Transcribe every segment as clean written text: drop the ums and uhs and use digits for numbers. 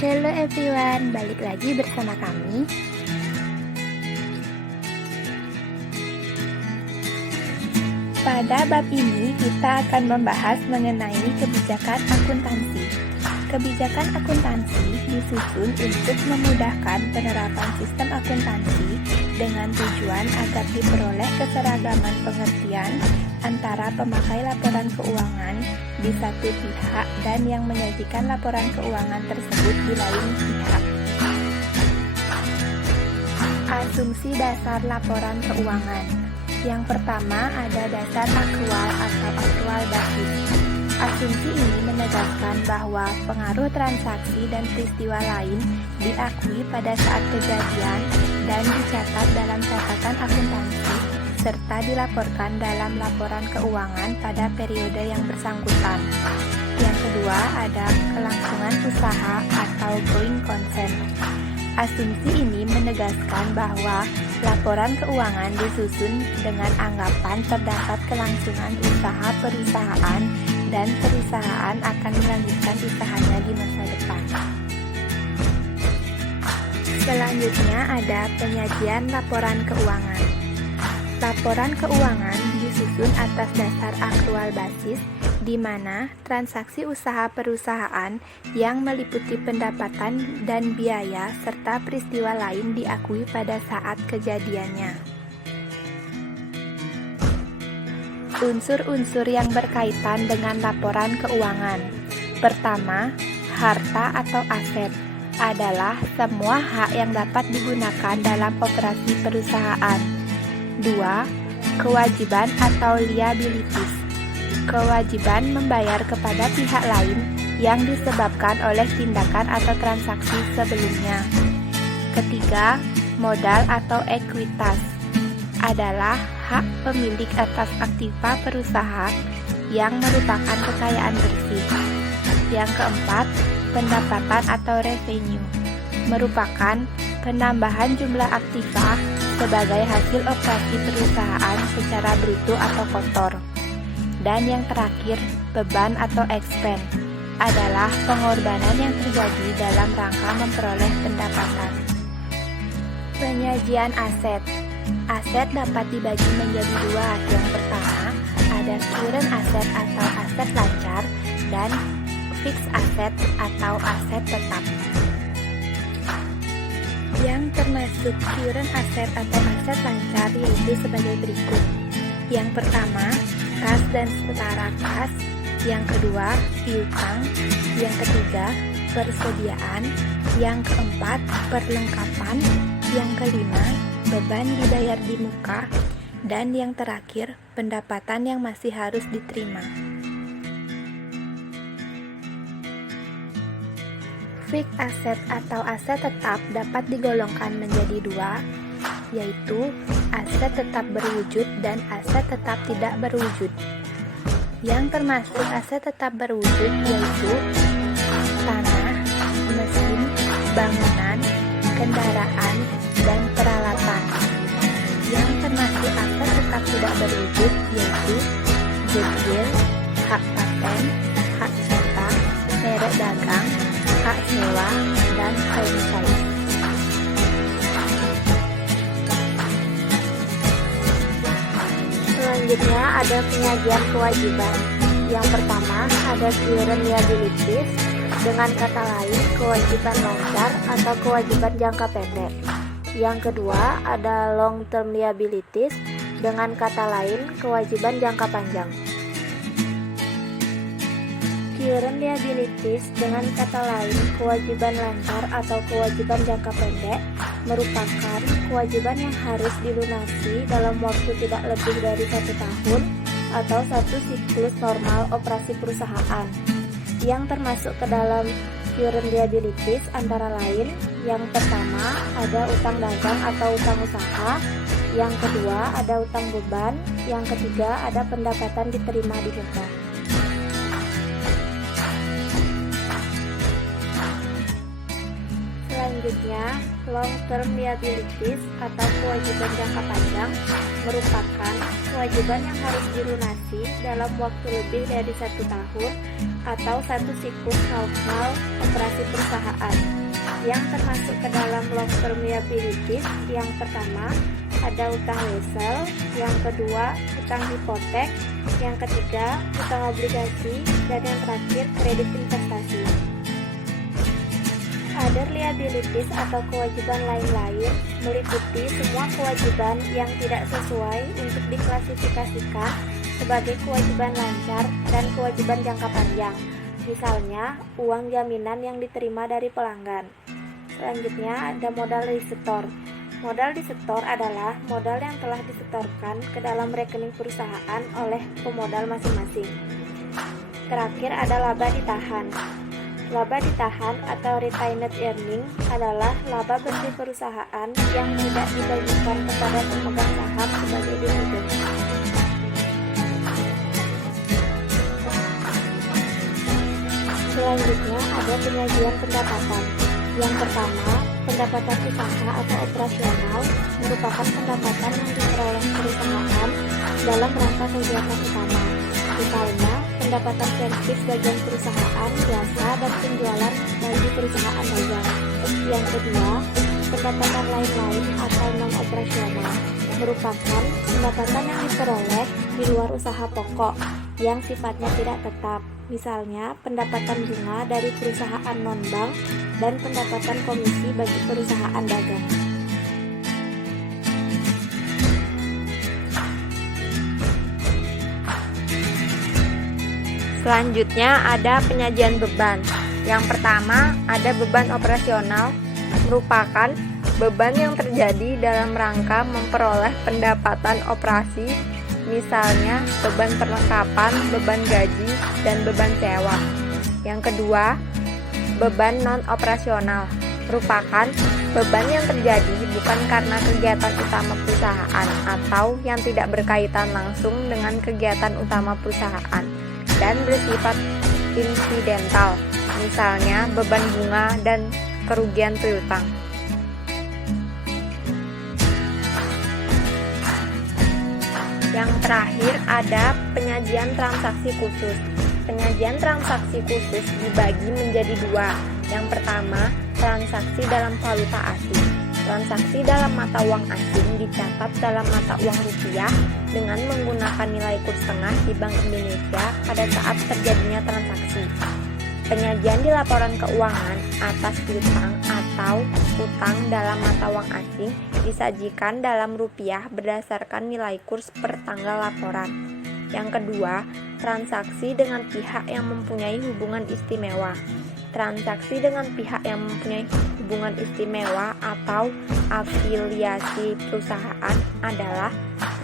Hello everyone, balik lagi bersama kami. Pada bab ini kita akan membahas mengenai kebijakan akuntansi. Kebijakan akuntansi disusun untuk memudahkan penerapan sistem akuntansi dengan tujuan agar diperoleh keseragaman pengertian antara pemakai laporan keuangan di satu pihak dan yang menyajikan laporan keuangan tersebut di lain pihak. Asumsi dasar laporan keuangan. Yang pertama ada dasar akrual atau akrual basis. Asumsi ini menegaskan bahwa pengaruh transaksi dan peristiwa lain diakui pada saat kejadian dan dicatat dalam catatan akuntansi serta dilaporkan dalam laporan keuangan pada periode yang bersangkutan. Yang kedua ada kelangsungan usaha atau going concern. Asumsi ini menegaskan bahwa laporan keuangan disusun dengan anggapan terdapat kelangsungan usaha perusahaan dan perusahaan akan melanjutkan usahanya di masa depan. Selanjutnya ada penyajian laporan keuangan. Laporan keuangan disusun atas dasar akrual basis, di mana transaksi usaha perusahaan yang meliputi pendapatan dan biaya serta peristiwa lain diakui pada saat kejadiannya. Unsur-unsur yang berkaitan dengan laporan keuangan. Pertama, harta atau aset adalah semua hak yang dapat digunakan dalam operasi perusahaan. 2. Kewajiban atau liabilities. Kewajiban membayar kepada pihak lain yang disebabkan oleh tindakan atau transaksi sebelumnya. Ketiga, modal atau ekuitas adalah hak pemilik atas aktiva perusahaan yang merupakan kekayaan bersih. Yang keempat, pendapatan atau revenue merupakan penambahan jumlah aktiva sebagai hasil operasi perusahaan secara bruto atau kotor. Dan yang terakhir, beban atau expense adalah pengorbanan yang terjadi dalam rangka memperoleh pendapatan. Penyajian aset. Aset dapat dibagi menjadi dua. Yang pertama, ada current asset atau aset lancar dan fixed asset atau aset tetap. Yang termasuk current asset atau aset lancar yaitu sebagai berikut. Yang pertama, kas dan setara kas. Yang kedua, piutang. Yang ketiga, persediaan. Yang keempat, perlengkapan. Yang kelima, beban dibayar di muka. Dan yang terakhir, pendapatan yang masih harus diterima. Fixed asset atau aset tetap dapat digolongkan menjadi dua, yaitu aset tetap berwujud dan aset tetap tidak berwujud. Yang termasuk aset tetap berwujud yaitu tanah, mesin, bangunan, kendaraan, dan peralatan. Yang termasuk aset tetap tidak berwujud yaitu goodwill, hak paten, hak cipta, merek dagang, hak sewa, dan franchise. Selanjutnya ada penyajian kewajiban. Yang pertama ada current liabilities, dengan kata lain kewajiban lancar atau kewajiban jangka pendek. Yang kedua ada long term liabilities, dengan kata lain kewajiban jangka panjang. Current liabilities dengan kata lain kewajiban lancar atau kewajiban jangka pendek merupakan kewajiban yang harus dilunasi dalam waktu tidak lebih dari 1 tahun atau 1 siklus normal operasi perusahaan. Yang termasuk ke dalam current liabilities antara lain, yang pertama ada utang dagang atau utang usaha, yang kedua ada utang beban, yang ketiga ada pendapatan diterima di muka. Selanjutnya, long term liabilities atau kewajiban jangka panjang merupakan kewajiban yang harus dilunasi dalam waktu lebih dari 1 tahun atau 1 siklus normal operasi perusahaan. yang termasuk ke dalam long term liabilities. Yang pertama ada utang wesel, yang kedua utang hipotek, yang ketiga utang obligasi, dan yang terakhir kredit investasi. Other liabilities atau kewajiban lain-lain meliputi semua kewajiban yang tidak sesuai untuk diklasifikasikan sebagai kewajiban lancar dan kewajiban jangka panjang. Misalnya, uang jaminan yang diterima dari pelanggan. Selanjutnya ada modal disetor. Modal disetor adalah modal yang telah disetorkan ke dalam rekening perusahaan oleh pemodal masing-masing. Terakhir ada laba ditahan. Laba ditahan atau retained earning adalah laba bersih perusahaan yang tidak dibagikan kepada pemegang saham sebagai dividen. Selanjutnya ada penyajian pendapatan. Yang pertama, pendapatan usaha atau operasional merupakan pendapatan yang diperoleh perusahaan dalam rangka kegiatan utama. Misalnya, pendapatan servis bagian perusahaan, jasa, dan penjualan bagi perusahaan dagang. Yang kedua, pendapatan lain-lain atau non-operasional merupakan pendapatan yang diperoleh di luar usaha pokok yang sifatnya tidak tetap. Misalnya, pendapatan bunga dari perusahaan non-bank dan pendapatan komisi bagi perusahaan dagang. Selanjutnya ada penyajian beban. Yang pertama ada beban operasional, merupakan beban yang terjadi dalam rangka memperoleh pendapatan operasi, misalnya beban perlengkapan, beban gaji, dan beban sewa. Yang kedua, beban non-operasional, merupakan beban yang terjadi bukan karena kegiatan utama perusahaan atau yang tidak berkaitan langsung dengan kegiatan utama perusahaan dan bersifat insidental, misalnya beban bunga dan kerugian piutang. Yang terakhir ada penyajian transaksi khusus. Penyajian transaksi khusus dibagi menjadi dua. Yang pertama, transaksi dalam valuta asing. Transaksi dalam mata uang asing dicatat dalam mata uang rupiah dengan menggunakan nilai kurs tengah di Bank Indonesia pada saat terjadinya transaksi. Penyajian di laporan keuangan atas piutang atau utang dalam mata uang asing disajikan dalam rupiah berdasarkan nilai kurs per tanggal laporan. Yang kedua, transaksi dengan pihak yang mempunyai hubungan istimewa. Transaksi dengan pihak yang mempunyai hubungan istimewa atau afiliasi perusahaan adalah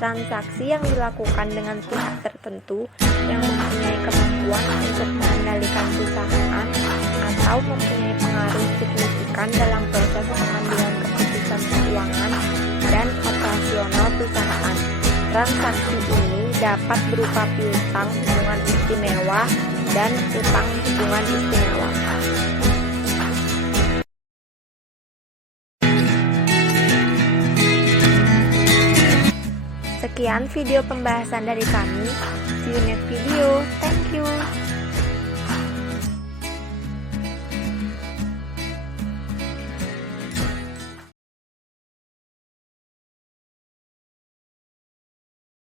transaksi yang dilakukan dengan pihak tertentu yang mempunyai kemampuan untuk mengendalikan perusahaan atau mempunyai pengaruh signifikan dalam proses pengambilan keputusan keuangan dan operasional perusahaan. Transaksi ini dapat berupa piutang hubungan istimewa dan utang hubungan istimewa. Sekian video pembahasan dari kami. See you next video. Thank you.